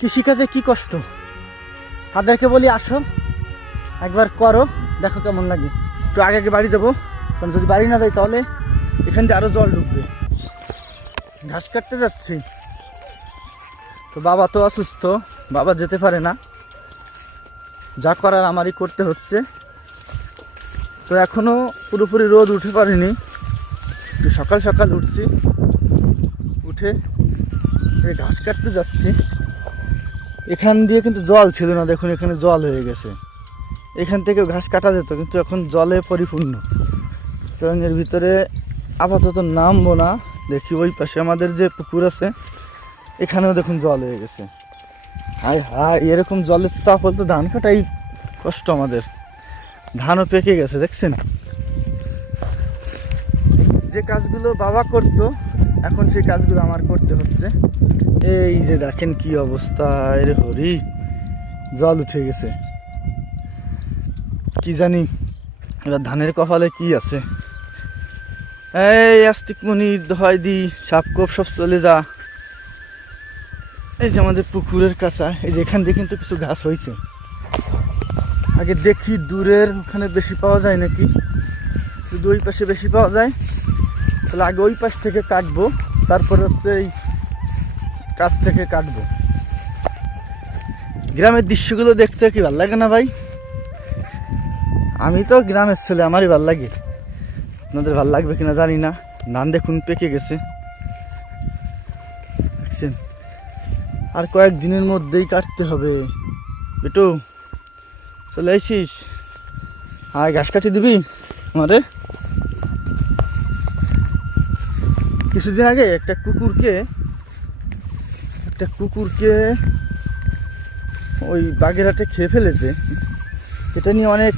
কৃষিকাজে কি কষ্ট, তাদেরকে বলি আসো একবার করো, দেখো কেমন লাগে। একটু আগে আগে বাড়ি যাবো, কারণ যদি বাড়ি না যাই তাহলে এখান দিয়ে আরও জল ঢুকবে। ঘাস কাটতে যাচ্ছি তো, বাবা তো অসুস্থ, বাবা যেতে পারে না, যা করার আমারই করতে হচ্ছে। তো এখনও পুরোপুরি রোদ উঠে পারিনি, একটু সকাল সকাল উঠছি, উঠে এই ঘাস কাটতে যাচ্ছি। এখান দিয়ে কিন্তু জল ছিল না, দেখুন এখানে জল হয়ে গেছে। এখান থেকেও ঘাস কাটা যেত, কিন্তু এখন জলে পরিপূর্ণ। সুতরাং এর ভিতরে আপাতত নামবো না, দেখি ওই পাশে আমাদের যে পুকুর আছে এখানেও দেখুন জল হয়ে গেছে। হায় হায়, এরকম জলের চাপ হলে তো ধান কাটাই কষ্ট আমাদের। ধানও পেকে গেছে, দেখছেন। যে কাজগুলো বাবা করতো এখন সেই কাজগুলো আমার করতে হচ্ছে। এই যে দেখেন কি অবস্থা, রে হরি, জল উঠে গেছে। কি জানি এবার ধানের কপালে কি আছে। এই আস্তিক মনির দোহাই দি, সাপ কোপ সব চলে যা। এই যে আমাদের পুকুরের কাছা, এই যে এখান দিয়ে কিন্তু কিছু ঘাস হয়েছে। আগে দেখি দূরের ওখানে বেশি পাওয়া যায় নাকি, শুধু ওই পাশে বেশি পাওয়া যায়, তাহলে আগে ওই পাশ থেকে কাটবো, তারপরে হচ্ছে এই কাছ থেকে কাটবো। গ্রামের দৃশ্যগুলো দেখতে কি ভালো লাগে না ভাই? আমি তো গ্রামের ছেলে, আমারই ভালো লাগে। আপনাদের ভালো লাগবে কিনা জানি না। ধান দেখুন পেকে গেছে, দেখছেন। আর কয়েকদিনের মধ্যেই কাটতে হবে। বেটু চলে আসিস, আর ঘাস কাটি দিবি আমারে। কিছুদিন আগে একটা কুকুরকে ওই বাগেরহাটে খেয়ে ফেলেছে। এটা নিয়ে অনেক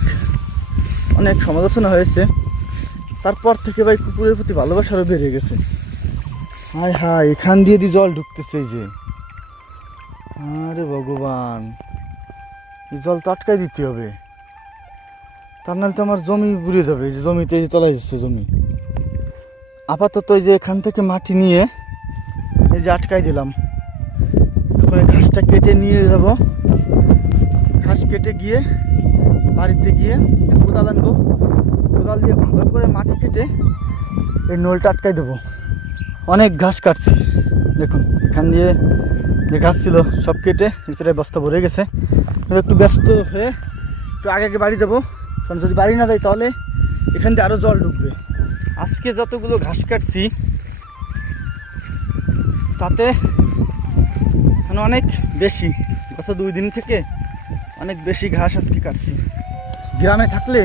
অনেক সমালোচনা হয়েছে। তারপর থেকে ভাই কুকুরের প্রতি ভালোবাসারও বেড়ে গেছে। হায় হায়, এখান দিয়ে জল ঢুকতেছে এই যে। আরে ভগবান, এই জল তো আটকাই দিতে হবে, তার নাহলে তো আমার জমি বুড়ে যাবে। এই যে জমিতে এই তলায় যাচ্ছে জমি। আপাতত এই যে এখান থেকে মাটি নিয়ে এই যে আটকাই দিলাম। এখন ঘাসটা কেটে নিয়ে যাব, ঘাস কেটে গিয়ে বাড়িতে গিয়ে কোদাল আনবো, কোদাল দিয়ে ভালো করে মাটি কেটে এই নলটা আটকাই দেবো। অনেক ঘাস কাটছি, দেখুন এখান দিয়ে যে ঘাস ছিল সব কেটে ভিতরে বস্তা ভরে গেছে। একটু ব্যস্ত হয়ে একটু আগে আগে বাড়ি যাবো, কারণ যদি বাড়ি না যাই তাহলে এখান দিয়ে আরও জল ঢুকবে। আজকে যতগুলো ঘাস কাটছি তাতে মানে অনেক বেশি, গত 2 দিন থেকে অনেক বেশি ঘাস আজকে কাটছি। গ্রামে থাকলে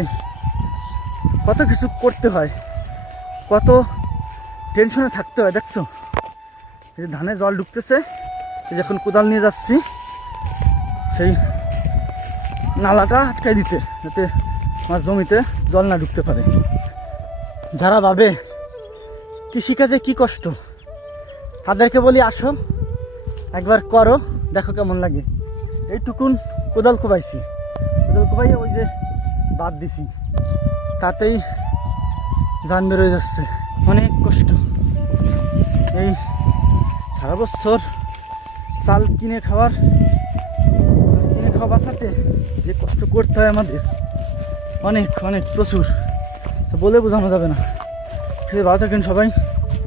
কত কিছু করতে হয়, কত টেনশনে থাকতে হয়। দেখছো এই যে ধানে জল ঢুকতেছে, এই যখন কোদাল নিয়ে যাচ্ছি সেই নালাটা আটকাই দিতে, যাতে আমার জমিতে জল না ঢুকতে পারে। যারা ভাবে কৃষিকাজে কি কষ্ট, তাদেরকে বলি আসো একবার করো, দেখো কেমন লাগে। এইটুকুন কোদাল কোবাইছি, কোদাল কোবাইয়ে ওই যে বাদ দিছি, তাতেই জান বেরোয় যাচ্ছে। অনেক কষ্ট। এই সারা বছর চাল কিনে খাওয়া বাঁচাতে যে কষ্ট করতে হয় আমাদের, অনেক অনেক প্রচুর, বলে বোঝানো যাবে না। ভালো থাকেন সবাই।